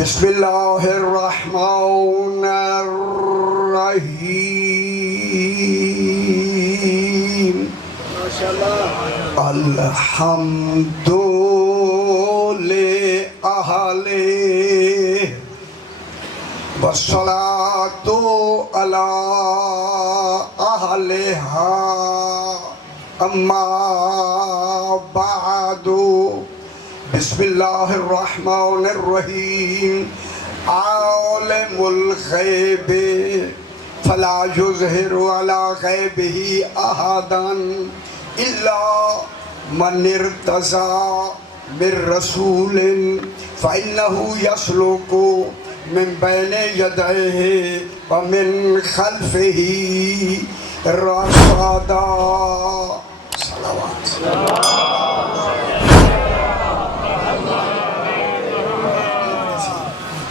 بسم اللہ الرحمن الرحیم الحمد لأہل والصلاة علی اہلہا اما بعد بسم اللہ الرحمن الرحیم عالم الغیب فلا یظہر علی غیبہ احدا الا من ارتضی من رسول فإنہ یسلک من بین یدیہ ومن خلفہ رصدا صلوات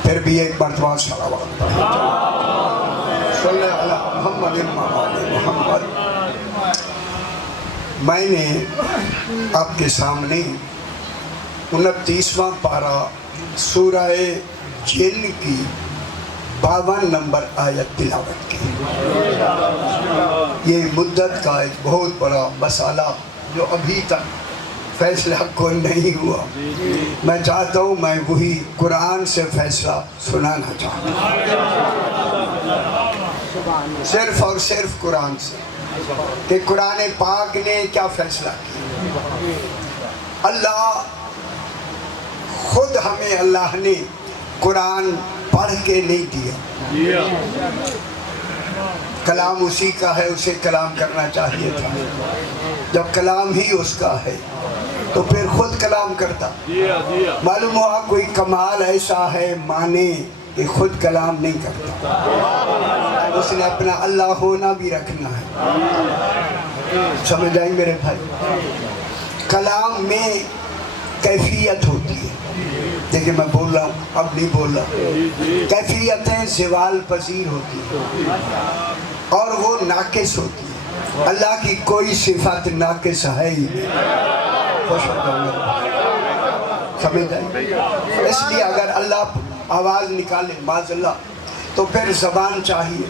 پھر بھی ایک مرتبہ صلوات صلی اللہ محمد محمد. میں نے آپ کے سامنے 29واں پارہ سورہ جن کی 52 نمبر آیت تلاوت کی. یہ مدت کا ایک بہت بڑا مسئلہ جو ابھی تک فیصلہ کو نہیں ہوا. میں چاہتا ہوں میں وہی قرآن سے فیصلہ سنانا چاہتا ہوں، صرف اور صرف قرآن سے، کہ قرآن پاک نے کیا فیصلہ کیا. اللہ خود ہمیں اللہ نے قرآن پڑھ کے نہیں دیا، کلام اسی کا ہے، اسے کلام کرنا چاہیے تھا. جب کلام ہی اس کا ہے تو پھر خود کلام کرتا. معلوم ہوا کوئی کمال ایسا ہے مانے کہ خود کلام نہیں کرتا، اس نے اپنا اللہ ہونا بھی رکھنا ہے. سمجھ آئی میرے بھائی؟ کلام میں کیفیت ہوتی ہے. دیکھیں میں بول رہا ہوں، اب نہیں بول رہا. کیفیتیں زوال پذیر ہوتی ہیں اور وہ ناقص ہوتی ہے. اللہ کی کوئی صفت ناقص ہے ہی نہیں. سمجھ آئی؟ اس لیے اگر اللہ آواز نکالے معاذ اللہ تو پھر زبان چاہیے،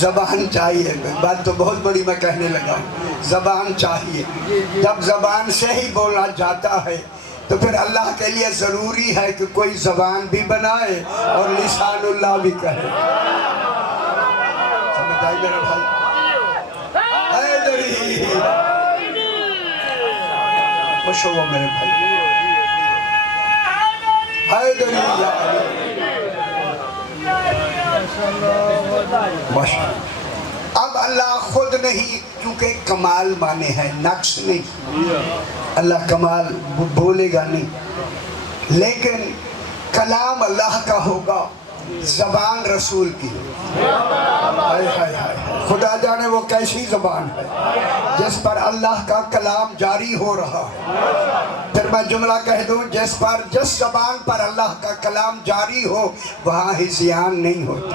زبان چاہیے. بات تو بہت بڑی میں کہنے لگا ہوں. زبان چاہیے. جب زبان سے ہی بولا جاتا ہے تو پھر اللہ کے لیے ضروری ہے کہ کوئی زبان بھی بنائے اور لسان اللہ بھی کہے. سمجھ آئی میرا بھائی؟ حیدری خوش ہو میرے بھائی. حیدری یا اب اللہ خود نہیں، کیونکہ کمال مانے ہیں، نقص نہیں. اللہ کمال بولے گا نہیں، لیکن کلام اللہ کا ہوگا، زبان رسول کی. خدا جانے وہ کیسی زبان ہے جس پر اللہ کا کلام جاری ہو رہا ہے. پھر میں جملہ کہہ دوں، جس زبان پر اللہ کا کلام جاری ہو وہاں ہذیان نہیں ہوتا،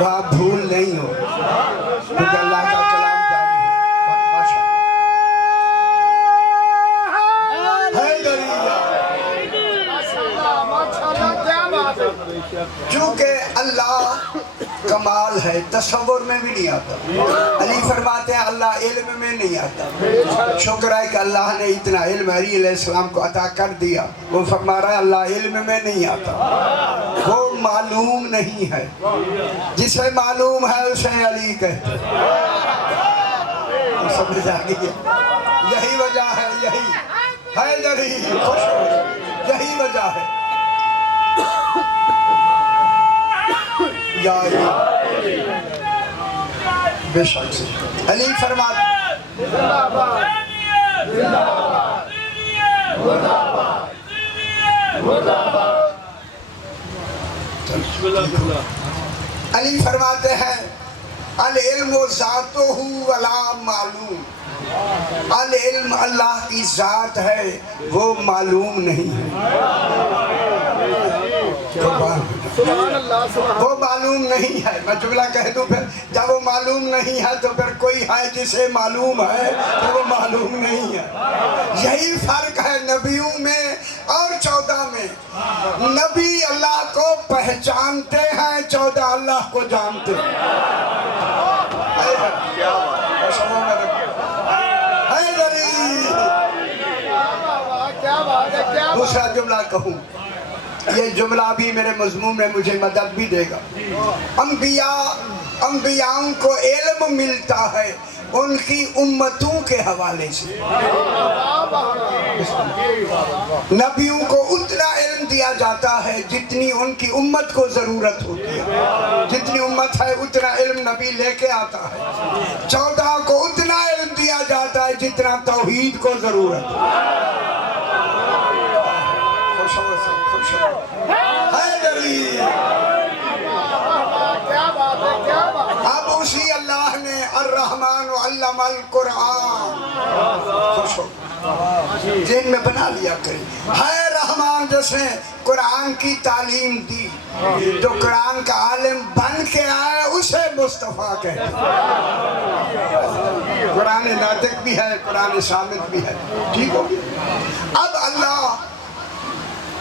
وہاں بھول نہیں ہو، کیونکہ اللہ کا کلام جاری ہو. چونکہ اللہ کمال ہے، تصور میں بھی نہیں آتا. علی فرماتے ہیں اللہ علم میں نہیں آتا. شکر ہے کہ اللہ نے اتنا علم علی علیہ السلام کو عطا کر دیا. وہ فرما رہا ہے اللہ علم میں نہیں آتا، وہ معلوم نہیں ہے. جسے معلوم ہے اسے علی کہتے ہیں. سمجھ آگئی ہے؟ یہی وجہ ہے، یہی حیدری خوش ہو، یہی وجہ ہے. یا علی بے شک سے علی فرماتے علی فرماتے ہیں العلم ذاتہ ولا معلوم. العلم اللہ کی ذات ہے، وہ معلوم نہیں ہے. وہ معلوم نہیں ہے. میں جملہ کہہ دوں پھر, جب وہ معلوم نہیں ہے تو پھر کوئی ہے جسے معلوم ہے تو وہ معلوم نہیں ہے. یہی فرق ہے نبیوں میں اور 14 میں. نبی اللہ کو پہچانتے ہیں, 14 اللہ کو جانتے ہیں. دوسرا جملہ کہوں, یہ جملہ بھی میرے مضمون میں مجھے مدد بھی دے گا. انبیاءوں کو علم ملتا ہے ان کی امتوں کے حوالے سے. نبیوں کو اتنا علم دیا جاتا ہے جتنی ان کی امت کو ضرورت ہوتی ہے. جتنی امت ہے اتنا علم نبی لے کے آتا ہے. 14 کو اتنا علم دیا جاتا ہے جتنا توحید کو ضرورت ہے. اب اسی اللہ نے الرحمن علم القرآن ذہن میں بنا لیا کریں. ہے رحمان جس نے قرآن کی تعلیم دی, جو قرآن کا عالم بن کے آئے اسے مصطفیٰ کہتے ہیں. قرآن ناطق بھی ہے, قرآن صامت بھی ہے. ٹھیک ہو گیا. اب اللہ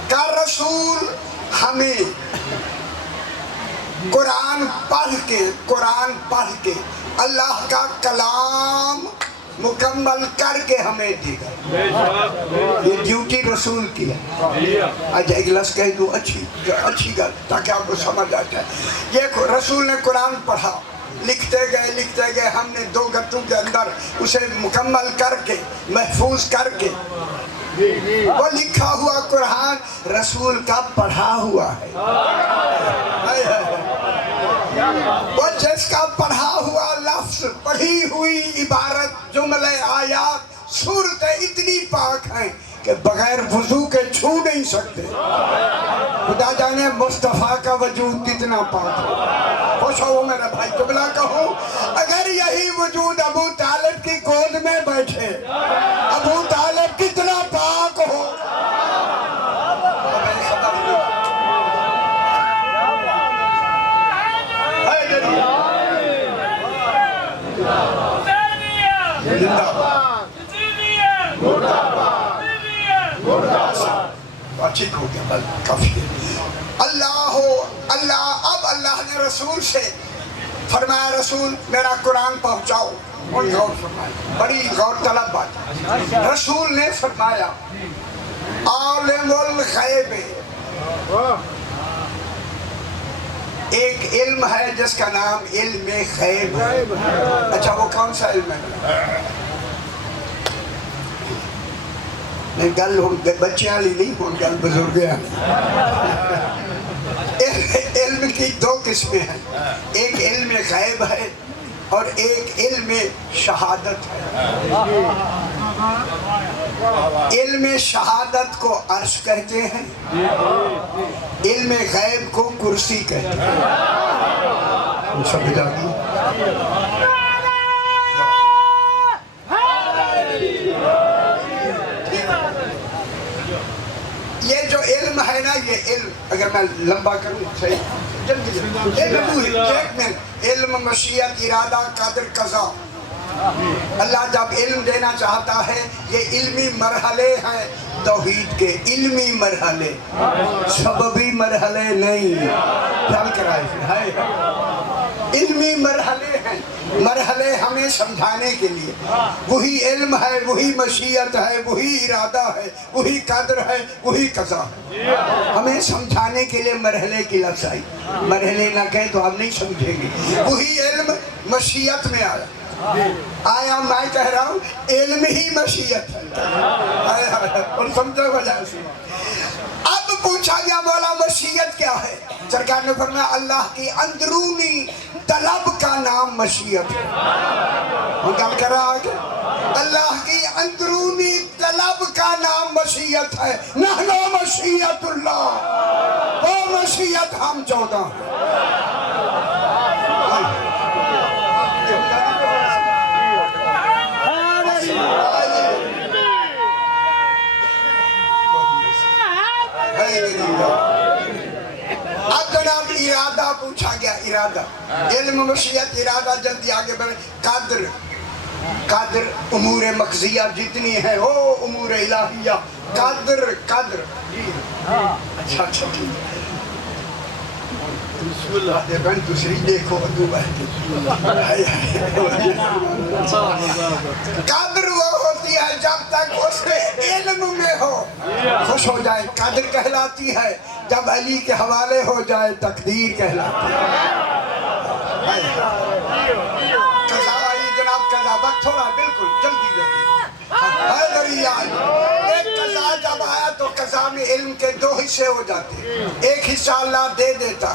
کا رسول ہمیں قرآن پڑھ کے اللہ کا کلام مکمل کر کے ہمیں دے گا. یہ ڈیوٹی رسول کی ہے. آج ایک لفظ کہہ دوں اچھی گل تاکہ آپ کو سمجھ آ جائے. یہ رسول نے قرآن پڑھا, لکھتے گئے, ہم نے 2 گتوں کے اندر اسے مکمل کر کے محفوظ کر کے, وہ لکھا ہوا قرآن رسول کا پڑھا ہوا ہے. وہ جس کا پڑھا ہوا لفظ, پڑھی ہوئی عبارت, جملے, آیات, صورتیں اتنی پاک ہیں کہ بغیر وضو کے چھو نہیں سکتے. خدا جانے مصطفیٰ کا وجود کتنا پاک ہے. خوش ہو میرا بھائی, جملہ کہوں, اگر یہی وجود ابو طالب کی گود میں بیٹھے, ابو طالب کتنا پاک ہو. ٹھیک ہو گیا, بس کافی ہے. اب اللہ نے رسول سے فرمایا, رسول میرا قرآن پہنچاؤ. اور غور فرمایا, بڑی غور طلب بات. رسول نے فرمایا عالم الغیب, ایک علم ہے جس کا نام علم غیب ہے. اچھا وہ کون سا علم ہے؟ گل بچیاں لی نہیں ہوں, گل بزرگیاں. علم کی 2 قسمیں ہیں, ایک علم غیب ہے اور ایک علم شہادت ہے. علم شہادت کو عرش کہتے ہیں, علم غیب کو کرسی کہتے ہیں. یہ جو علم ہے نا, یہ علم اگر میں لمبا کروں صحیح علم مشیت, ارادہ, قدر, قضا. اللہ جب علم دینا چاہتا ہے, یہ علمی مرحلے ہیں توحید کے, علمی مرحلے, سببی مرحلے نہیں. خیال کرائے علمی مرحلے ہیں, مرحلے ہمیں سمجھانے کے لیے. وہی علم ہے, وہی مشیت ہے, وہی ارادہ ہے, وہی قدر ہے, وہی قضا ہے. ہمیں سمجھانے کے لیے مرحلے کی لفظ آئی. مرحلے نہ کہیں تو ہم نہیں سمجھیں گے. وہی علم مشیت میں آیا میں کہہ رہا ہوں علم ہی مشیت ہے. اور سمجھو وجہ سے اب پوچھا گیا مولا مشیت کیا ہے؟ سرکار نے فرمایا اللہ کی اندرونی طلب کا نام مشیت ہے. گل کر رہا ہے اللہ کی اندرونی طلب کا نام مشیت ہے. نحن مشیت اللہ, وہ مشیت ہم 14 ہیں. اب علم مشیت ارادہ جلدی آگے بڑھے. قدر امور مقضیہ جتنی ہیں او امور الہیہ قدر. اچھا ٹھیک. بسم اللہ بہن دوسری دیکھو قدر وہ ہوتی ہے جب تک اس کے علم میں ہو. خوش ہو جائے قدر کہلاتی ہے, جب علی کے حوالے ہو جائے تقدیر کہلاتی ہے. قضا علی جناب قضا وقت تھوڑا بالکل جلدی ایک قضا جب آیا تو قضا میں علم کے دو حصے ہو جاتے. ایک حصہ اللہ دے دیتا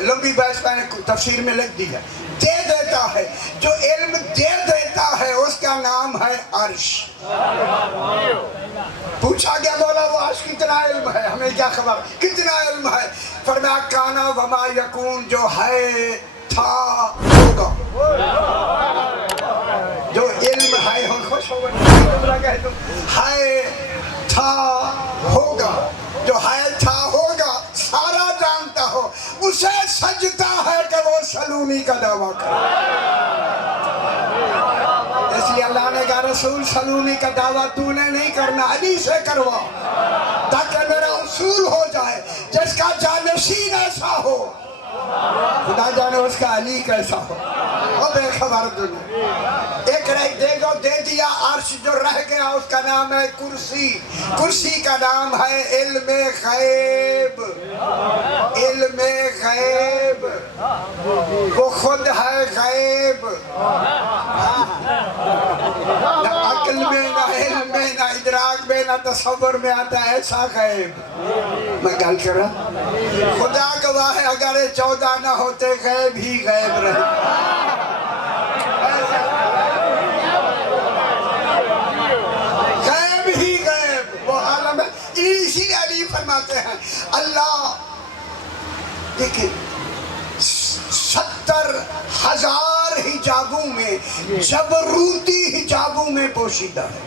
لمبی بحث میں نے تفسیر میں لکھ دی ہے. دے دیتا ہے, جو علم دے دیتا ہے اس کا نام ہے عرش. پوچھا گیا مولا وہ عرش کتنا علم ہے, ہمیں کیا خبر کتنا علم ہے. فرمایا کانا وما یکون, جو ہے تھا ہوگا. جو علم ہے خوش ہو ہے تھا ہوگا, جو ہے تھا ہوگا سارا جانتا ہو, اسے سجدہ ہے کہ وہ سلونی کا دعویٰ کرے. اس لیے اللہ نے کہا رسول سلونی کا دعویٰ تو نے نہیں کرنا, علی سے کروا, تاکہ میرا اصول ہو جائے. جس کا جانشین ایسا ہو خدا جانے اس کا علی کیسا ہو. وہ بے خبر دنیا. ایک رہ دے گو دے دیا عرش, جو رہ گیا اس کا نام ہے کرسی. کرسی کا نام ہے علم غیب. علم غیب وہ خود ہے غیب, نہ عقل میں نہ علم میں نہ ادراک میں نہ تصور میں آتا ہے ایسا غیب. میں گل کر رہا خدا گواہ ہے اگر 14 نہ ہوتے غیب ہی غیب رہے. غیب ہی غیب وہ عالم ہے. اسی لیے علی فرماتے ہیں اللہ دیکھیں 70,000 حجابوں میں جبروتی حجابوں میں پوشیدہ ہے.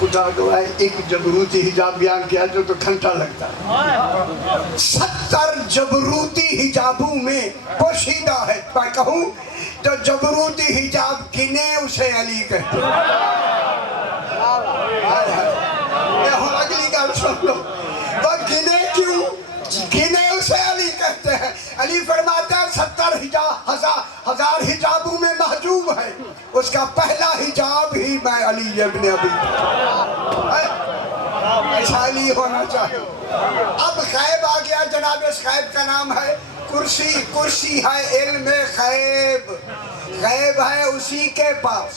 خدا گواہ ایک جبروتی حجاب بیان کیا جو تو گھنٹہ لگتا ہے. 70 جبروتی حجابوں میں پوشیدہ ہے. میں کہوں جو جبروتی حجاب گنے اسے علی کہتے ہیں. اگلی گل سن لو, وہ گنے کیوں, گنے اسے علی کہتے ہیں. علی فرماتے ہیں 70,000 حجابوں میں محجوب ہے, اس کا پہلا حجاب ہی میں علی ابن ابی ایسا علی ہونا چاہیے. اب غیب آ گیا جناب, اس غیب کا نام ہے کرسی. کرسی ہے علم غیب, غیب ہے اسی کے پاس.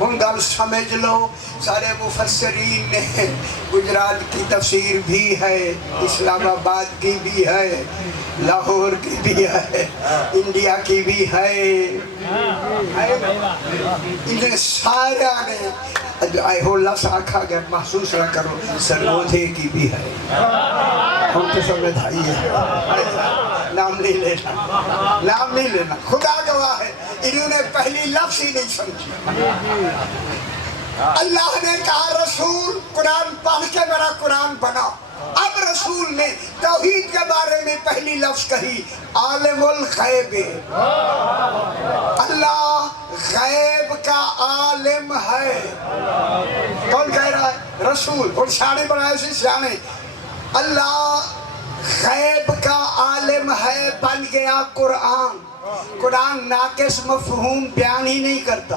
ہم گل سمجھ لو, سارے مفسرین نے گجرات کی تفسیر بھی ہے, اسلام آباد کی بھی ہے, لاہور کی بھی ہے, انڈیا کی بھی ہے. انہیں سارے نے ایہو لفظ آکھا گیا محسوس نہ کرو, سرگودھے کی بھی ہے. ہم تو سمجھ آئی ہے, نام نہیں لینا. خدا گواہ ہے انہوں نے پہلی لفظ ہی نہیں سمجھی. اللہ نے کہا رسول قرآن پڑھ کے میرا قرآن بنا. اب رسول نے توحید کے بارے میں پہلی لفظ کہی عالم الغیب. اللہ غیب کا عالم ہے. کون کہہ رہا ہے؟ رسول. اور سیانے بنائے سے سیانے. اللہ غیب کا عالم ہے, بن گیا قرآن. قرآن ناقص مفہوم بیان ہی نہیں کرتا,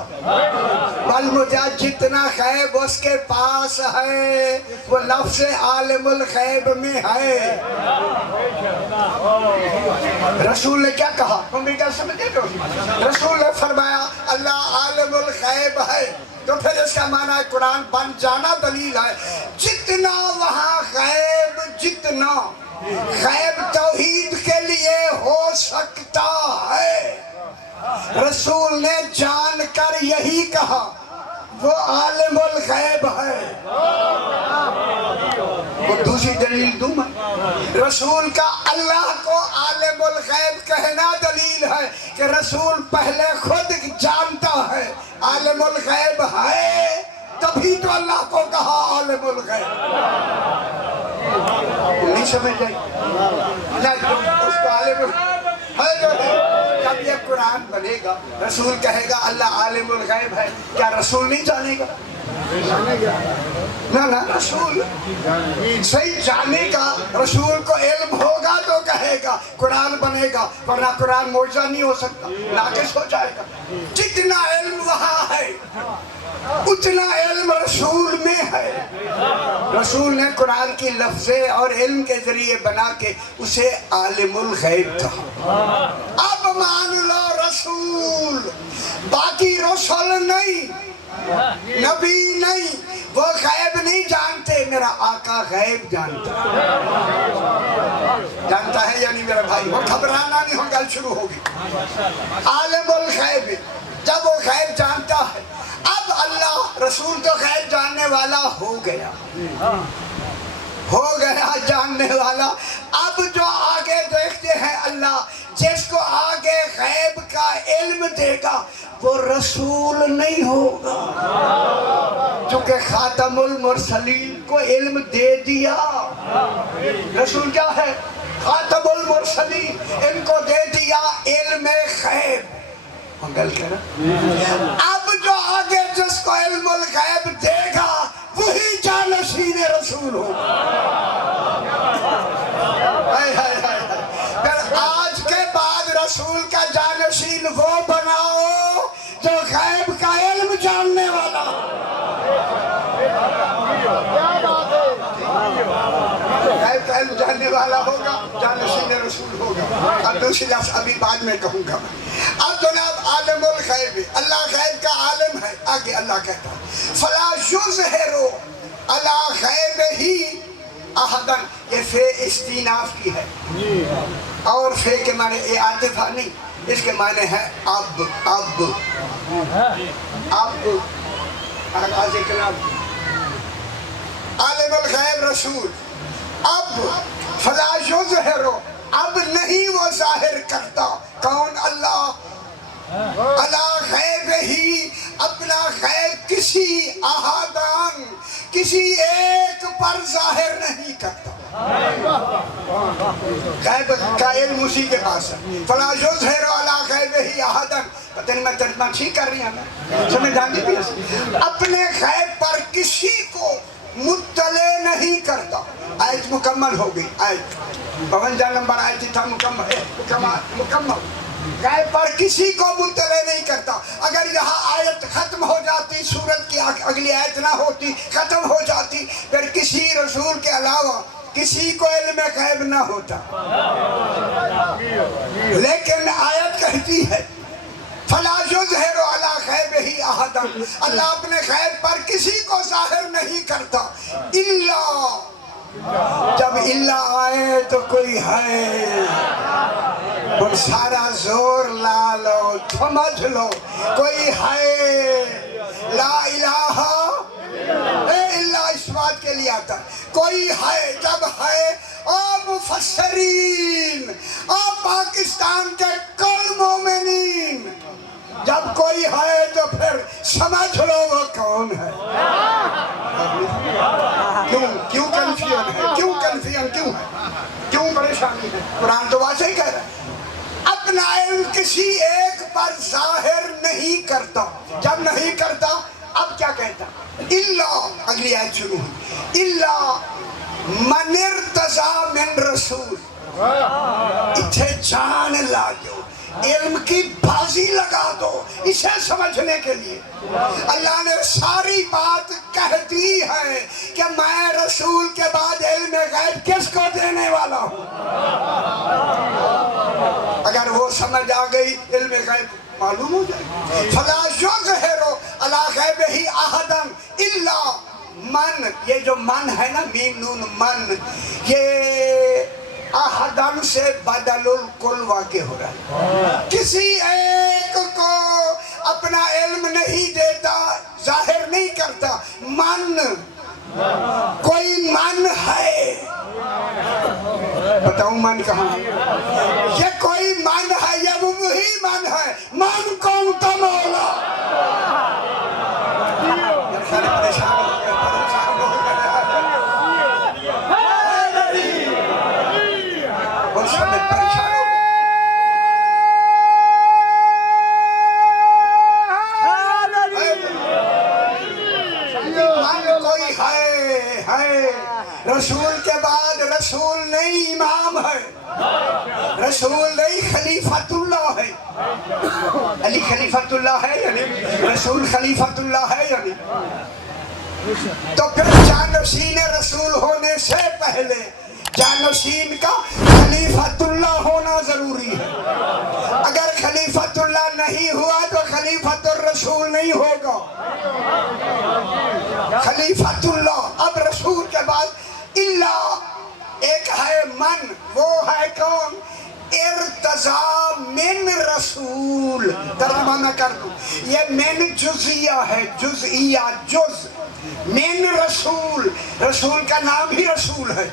بل مجھے جتنا غیب اس کے پاس ہے وہ لفظ عالم الغیب میں ہے. رسول نے کیا کہا, تم بھی کیا سمجھے گا؟ رسول نے فرمایا اللہ عالم الغیب ہے, تو پھر اس کا معنی ہے قرآن بن جانا دلیل ہے. جتنا وہاں غیب, جتنا غیب توحید کے لیے ہو سکتا ہے, رسول نے جان کر یہی کہا وہ عالم الغیب ہے. وہ دوسری دلیل دوں میں, رسول کا اللہ کو عالم الغیب کہنا دلیل ہے کہ رسول پہلے خود جانتا ہے عالم الغیب ہے, تبھی تو اللہ کو کہا عالم الغیب. نہیں سمجھ گئی؟ اس کو عالم جب یہ قرآن بنے گا رسول کہے گا اللہ عالم الغیب ہے، کیا رسول نہیں جانے گا؟ نہ رسول صحیح جانے کا، رسول کو علم ہوگا تو کہے گا قرآن بنے گا، ورنہ قرآن معجزہ نہیں ہو سکتا، ناقص ہو جائے گا. جتنا علم وہاں ہے اتنا علم رسول میں ہے. رسول نے قرآن کی لفظیں اور علم کے ذریعے بنا کے اسے عالم الغیب کہا. اب مان لو رسول، باقی رسول نہیں، نبی نہیں، وہ غیب نہیں جانتے، میرا آقا غیب جانتا ہے یا نہیں میرا بھائی؟ وہ گھبرانا نہیں، ہو گل شروع ہوگی. عالم الغیب، جب وہ غیب جانتا ہے. اب اللہ رسول تو غیب جاننے والا ہو گیا جاننے والا. اب جو آگے دیکھتے ہیں اللہ جس کو آگے غیب کا علم دے گا وہ رسول نہیں ہوگا، چونکہ خاتم المرسلین کو علم دے دیا. رسول کیا ہے؟ خاتم المرسلین، ان کو دے دیا علم غیب. اب جو آگے جس کو علم الغیب دے گا وہی جانشین رسول ہوگا. پھر آج کے بعد رسول کا جانشین وہ بناؤ جو غیب کا علم جاننے والا. غیب کا علم جاننے والا ہوگا، جانشین رسول ہوگا. اب دوسری لفظ ابھی بعد میں کہوں گا. اب جناب عالم الغیب، اللہ غیب کا عالم ہے. آگے اللہ کہتا ہے فلا یظہر علی غیبہ احداً. یہ فے استیناف کی ہے اور فے کے معنی یہ عاطفہ نہیں، اس کے معنی ہے اب آغاز کلام. عالم الغیب رسول. اب فلا یظہر، اب نہیں وہ ظاہر کرتا. کون؟ اللہ. اللہ غیب ہی اپنا غیب کسی احدان، کسی ایک پر ظاہر نہیں کرتا. غیب کا علم اسی کے پاس ہے. فلا یظہر علی غیبہ احداً. پتہ نہیں میں ترجمہ ٹھیک کر رہی ہوں؟ سمجھ آتی بھی اپنے غیب پر کسی کو مطلع نہیں کرتا. آیت مکمل ہو گئی. آیت 52 نمبر آیت تھا مکمل. غیب پر کسی کو مطلع نہیں کرتا. اگر یہاں آیت ختم ہو جاتی، سورت کی اگلی آیت نہ ہوتی، ختم ہو جاتی، پھر کسی رسول کے علاوہ کسی کو علم غیب نہ ہوتا. لیکن آیت کہتی ہے فلا یظہر علی غیبہ احداً، اللہ اپنے غیب پر کسی کو ظاہر نہیں کرتا الا. جب اللہ آئے تو کوئی ہے، تم سارا زور لا لو، سمجھ لو کوئی ہے. لا الہ الا اس بات کے لیے آتا کوئی ہے. جب ہے او مفسرین، او پاکستان کے کل مومنین، جب کوئی ہے تو پھر سمجھ لو وہ کون ہے. کیوں کنفیوژن ہے؟ کیوں پریشانی ہے؟ قرآن تو واضح کہہ رہا ہے اپنا علم کسی ایک پر ظاہر نہیں کرتا. جب نہیں کرتا اب کیا کہتا؟ اللہ. اگلی آیت شروع ہوئی اللہ من ارتضی من رسول. اتھے جان لا دو، علم کی بازی لگا دو اسے سمجھنے کے لیے. اللہ نے ساری بات کہہ دی ہے کہ میں رسول کے بعد علم غیب کس کو دینے والا ہوں. اگر وہ سمجھ آ گئی علم غیب معلوم ہو جائے. فلا یظہر علی غیبہ احداً الا من. یہ جو من ہے نا، میم نون من، یہ احداً سے بدل الکل واقع ہو رہا ہے. کسی ایک کو اپنا علم نہیں دیتا، ظاہر نہیں کرتا. من، کوئی من ہے. بتاؤں من کہاں؟ یہ کوئی من ہے، یہ وہی من ہے. من کون؟ تو مولا. اور سب پریشان ہو گئے. کوئی ہے رسول کے بعد رسول نہیں امام ہے, رسول نہیں خلیفۃ اللہ ہے. علی خلیفۃ اللہ ہے یا نہیں؟ رسول خلیفۃ اللہ ہے یا نہیں؟ تو پھر جانشین رسول ہونے سے پہلے جانشین کا خلیفۃ اللہ ہونا ضروری ہے. اگر خلیفۃ اللہ نہیں ہوا تو خلیفۃ الرسول نہیں ہوگا. خلیفۃ اللہ اب رسول کے بعد اللہ ایک ہے من, وہ ہے کون؟ ارتضا من رسول. ترجمہ میں کر دوں, یہ من جزیہ ہے, جزئیہ جز من رسول. رسول کا نام ہی رسول ہے,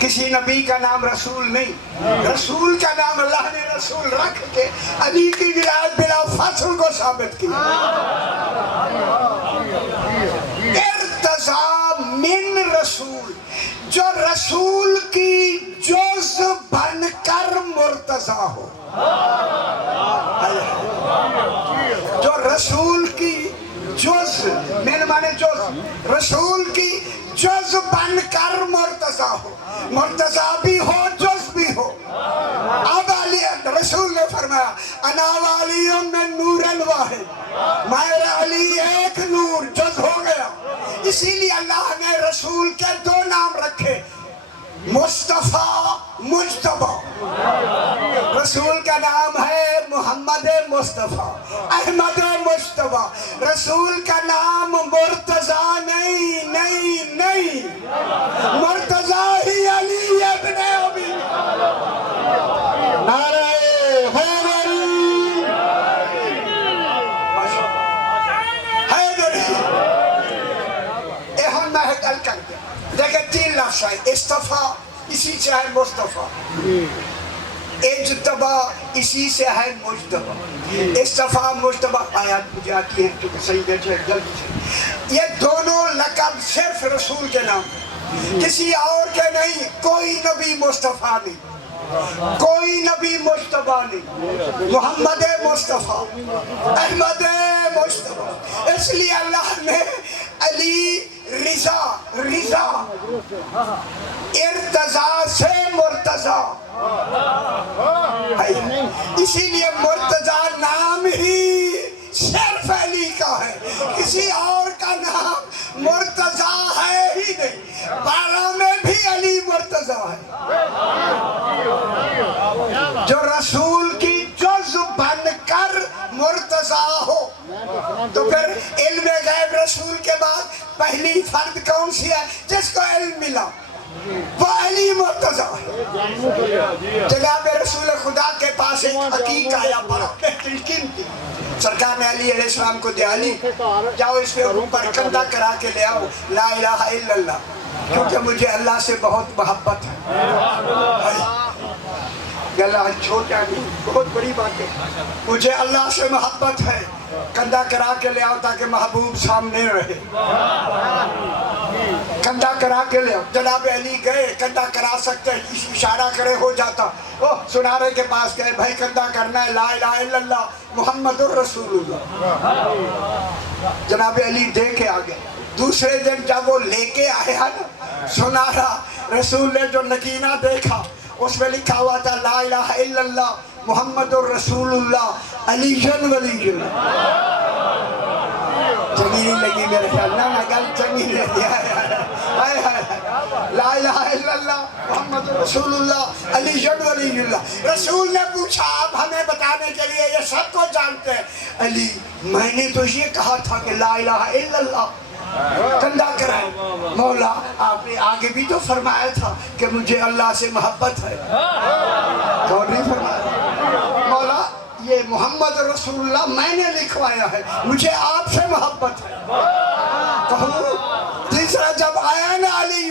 کسی نبی کا نام رسول نہیں. رسول کا نام اللہ نے رسول رکھ کے علی کی ولایت بلا فصل کو ثابت کیا. ارتضا من رسول, جو رسول کی جز بن کر مرتضی ہو. جو رسول کی جز, من مانے جز, رسول کی جز بن کر مرتضی ہو. مرتضی بھی ہو, جز بھی ہو. اب علی رسول نے فرمایا انا والی من نور الواحد, میرا علی ایک نور جز ہو گیا. اسی لیے اللہ نے رسول کے دو نام رکھے, مصطفیٰ مجتبیٰ. رسول کا نام ہے محمد مصطفیٰ, احمد مجتبیٰ. رسول کا نام مرتضیٰ نہیں, نہیں, نہیں, مرتضیٰ ہی علی ابن ابی. نعرہ حیدری, حیدری. ہم میں گل کر دیا. دیکھیں تین لفظ ہے, استفا اسی سے ہے مصطفیٰ, اجتبا اسی سے ہے مجتبا. استفا مجتبا آیات مجھے آتی ہے کیونکہ صحیح بیٹھے جلدی سے. یہ دونوں لقب صرف رسول کے نام, کسی اور کے نہیں. کوئی نبی مصطفیٰ نہیں, کوئی نبی مجتبیٰ نہیں. محمد مصطفیٰ, احمد مجتبیٰ. اس لیے اللہ نے علی رضا, رضا ارتضا سے مرتضی. اسی لیے مرتضی نام ہی صرف علی کا ہے, کسی اور کا نام مرتضی ہے ہی نہیں. بالا میں بھی علی مرتضی ہے. جو رسول کی جز بن کر مرتضی ہو. تو پھر علم غیب رسول کے بعد پہلی فرد کون سی ہے جس کو علم ملا؟ وہ علی مرتضی ہے. جناب رسول خدا کے پاس ایک حقیق آیا, بڑا بہترین تھی. سرکار نے علی علیہ السلام کو دیا, علی جاؤ اس پہ اوپر کندھا کرا کے لے آؤ لا الہ الا اللہ, کیونکہ مجھے اللہ سے بہت محبت ہے. گلا چھوٹا نہیں, بہت بڑی بات ہے. مجھے اللہ سے محبت ہے, کندھا کرا کے لے آؤ تاکہ محبوب سامنے رہے. کندھا کرا کے لے آؤ. جناب علی گئے, کندھا کرا سکتے, اشارہ کرے ہو جاتا. سنارے کے پاس گئے, بھائی کندھا کرنا ہے, لا الہ الا اللہ محمد الرسول اللہ. جناب علی دے کے آگے. دوسرے دن جب وہ لے کے آیا نا سنارا, رسول نے جو نگینہ دیکھا اس میں لکھا ہوا تھا لا الہ الا اللہ محمد الرسول اللہ علی ولی اللہ. چنگی نہیں لگی میرے خیال, نہ گل چنگی نہیں لگی. لا الہ الا اللہ محمد رسول اللہ علی ولی اللہ. رسول نے پوچھا آپ ہمیں بتانے کے لیے یہ سب کو جانتے ہیں. علی میں نے تو یہ کہا تھا کہ لا الہ الا اللہ کندھا کرائے. مولا آپ نے آگے بھی تو فرمایا تھا کہ مجھے اللہ سے محبت ہے. اور نہیں فرمایا مولا یہ محمد رسول اللہ میں نے لکھوایا ہے, مجھے آپ سے محبت ہے. کہوں تیسرا جب آیا نا علی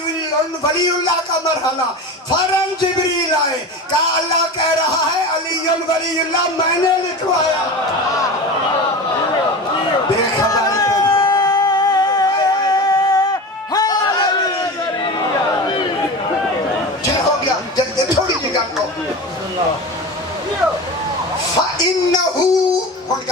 ولی اللہ کا مرحلہ, فوراً جبریل آئے, کہا اللہ کہہ رہا ہے علی ولی اللہ میں نے لکھوایا. بے خبر ہو گیا.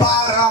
12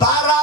12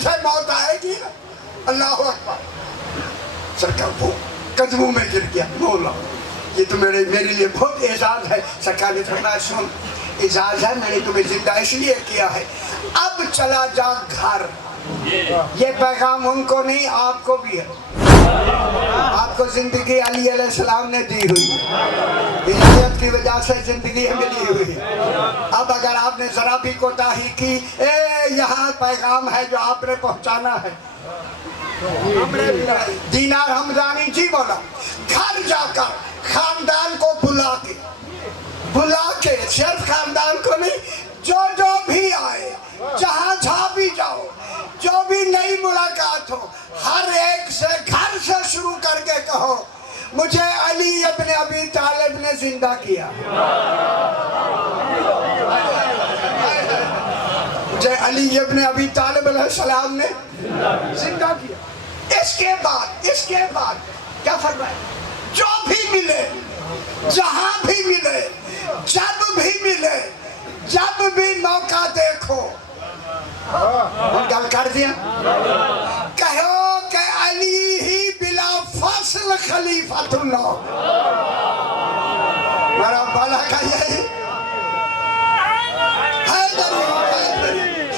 مجھے موت آئے گی نا. اللہ اکبر. سرکار وہ قدموں میں گر گیا. مولا یہ تو میرے لیے بہت اعزاز ہے. سرکار نے فرمایا سن اعزاز ہے, میں نے تمہیں زندہ اس لیے کیا ہے, اب چلا جا گھر. یہ پیغام ان کو نہیں آپ کو بھی ہے. آپ کو زندگی علی علیہ السلام نے دی ہوئی, ہدایت کی وجہ سے زندگی ملی ہوئی. اب اگر آپ نے ذرا بھی کوتاہی کی, یہاں پیغام ہے جو آپ نے پہنچانا ہے. دینار حمدانی جی بولا گھر جا کر خاندان کو بلا کے, صرف خاندان کو نہیں, جو بھی آئے, جہاں بھی جاؤ, جو بھی نئی ملاقات ہو, ہر ایک سے گھر سے شروع کر کے کہو مجھے علی ابن ابی طالب نے زندہ کیا. مجھے علی ابن ابی طالب علیہ السلام نے زندہ کیا. اس کے بعد کیا فرمایا, جو بھی ملے, جہاں بھی ملے, جب بھی ملے, جب بھی موقع دیکھو, گل کر دیا, کہو کہ علی ہی بلا فاصل خلیفۃ اللہ. میرا بالا کا یہی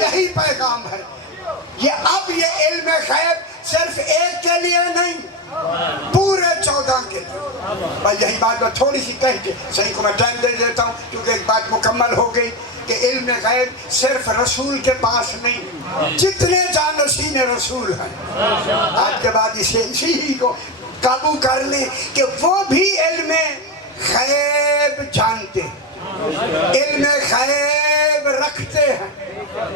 یہی پیغام ہے. اب یہ علم غیب صرف ایک کے لیے نہیں, پورے 14 کے لیے. میں یہی بات میں تھوڑی سی کہہ کے صحیح کو میں ٹائم دے دیتا ہوں, کیونکہ ایک بات مکمل ہو گئی کہ علم غیب صرف رسول کے پاس نہیں, جتنے جانشین رسول ہیں آج کے بعد اسی کو قابو کر لیں کہ وہ بھی علم غیب جانتے ہیں, علم غیب رکھتے ہیں.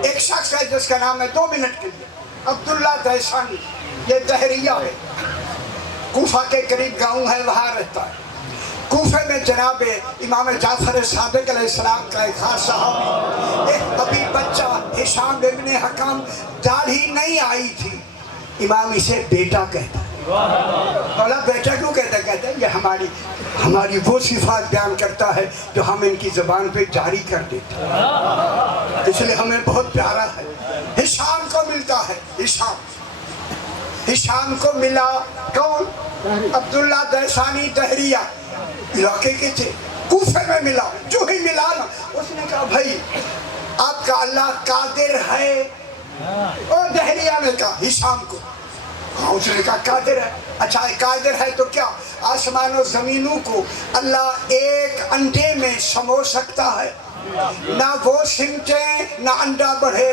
ایک شخص ہے جس کا نام ہے 2 منٹ کے لیے عبداللہ دیسانی, یہ دہریہ ہے, کوفہ کے قریب گاؤں ہے, وہاں رہتا ہے. کوفے میں جناب امام جعفر صادق علیہ السلام کا ایک خاص صحابی, ایک ابھی بچہ ہشام ابن حکم, داڑھی نہیں آئی تھی, امام اسے بیٹا کہتا ہے. بولا بیٹا کیوں کہتا ہے؟ کہتا ہے یہ ہماری وہ صفات بیان کرتا ہے جو ہم ان کی زبان پہ جاری کر دیتے ہیں, اس لیے ہمیں بہت پیارا ہے. ہشام کو ملتا ہے, ہشام کو ملا کون؟ عبداللہ دیسانی دہریہ علاقے کے تھے, کوفے میں ملا. جو ہی ملا نا, اس نے کہا بھائی آپ کا اللہ قادر ہے. اور دہریہ نے کہا ہشام کو, ہاں اس نے کہا قادر ہے. اچھا قادر ہے تو کیا آسمان و زمینوں کو اللہ ایک انڈے میں سمو سکتا ہے؟ نہ وہ سمٹے نہ انڈا بڑھے.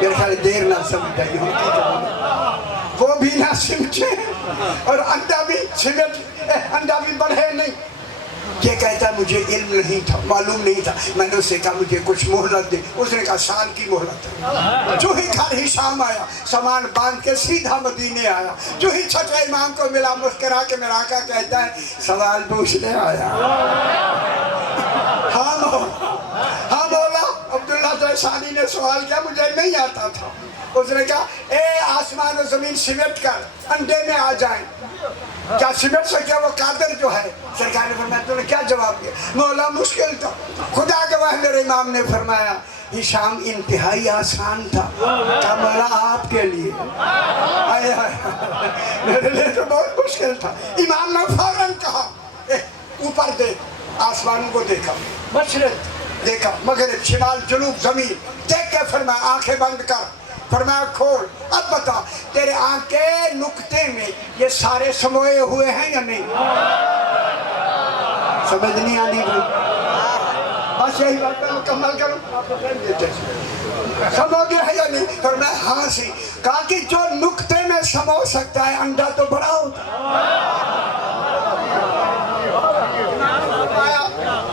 میرے خیال دیر نہ سمجھ آئی ہوں کی جب وہ بھی نہ سمٹے اور انڈا بھی بڑھے نہیں. یہ کہتا مجھے علم نہیں تھا, معلوم نہیں تھا. میں نے اسے کہا مجھے کچھ مہلت دے. اس نے کہا سال کی مہلت ہے. جو ہی گھر ہشام آیا, سامان باندھ کے سیدھا مدینے آیا. جو ہی چھٹے امام کو ملا, مسکرا کے میرا آقا کہتا ہے سوال پوچھنے آیا. ہاں مولا. عبداللہ دیسانی نے سوال کیا, مجھے نہیں آتا تھا. اس نے کہا اے آسمان و زمین سمٹ کر انڈے میں آ جائیں, کیا سمٹ سکے وہ قادر جو ہے؟ سرکار نے فرمایا تو نے کیا جواب دیا؟ مولا مشکل تھا. خدا گواہ میرے امام نے فرمایا ہشام انتہائی آسان تھا. کیا مولا آپ کے لیے؟ میرے لیے تو بہت مشکل تھا. امام نے فوراً کہا اوپر دیکھ. آسمانوں کو دیکھا, مشرق دیکھا, مغرب, شمال, جنوب, زمین دیکھ کے فرمایا آنکھیں بند کر. فرمایا کھول. اب بتا تیرے آنکھ کے نقطے میں یہ سارے سموئے ہوئے ہیں یا نہیں؟ سمجھ نہیں آنی بھائی, بس یہی بات میں مکمل کروں. سمو گیا ہے یا نہیں؟ فرمایا ہاں سی. کہا کہ جو نقطے میں سمو سکتا ہے انڈا تو بڑا ہوتا.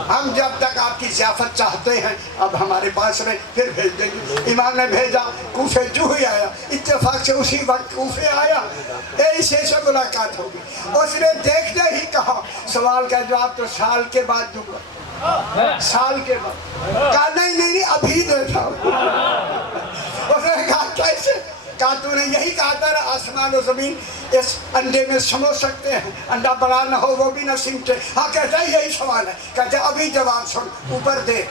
ہم جب تک آپ کی ضیافت چاہتے ہیں اب ہمارے پاس میں پھر بھیج دیں گے. امام نے بھیجا, کوفے جو ہی آیا, اتفاق سے اسی وقت کوفے آیا, اسے سے ملاقات ہوگی. اس نے دیکھتے ہی کہا سوال کا جواب تو سال کے بعد دوں گا. سال کے بعد کہا نہیں ابھی دیکھا. اس نے کہا کیسے؟ کہا تو نے یہی کہا تھا آسمان و زمین اس انڈے میں سمو سکتے ہیں, انڈا بڑا نہ ہو وہ بھی نہ سمٹے. ہاں کہتا ہے یہی سوال ہے. کہتے ابھی جواب سن, اوپر دیکھ.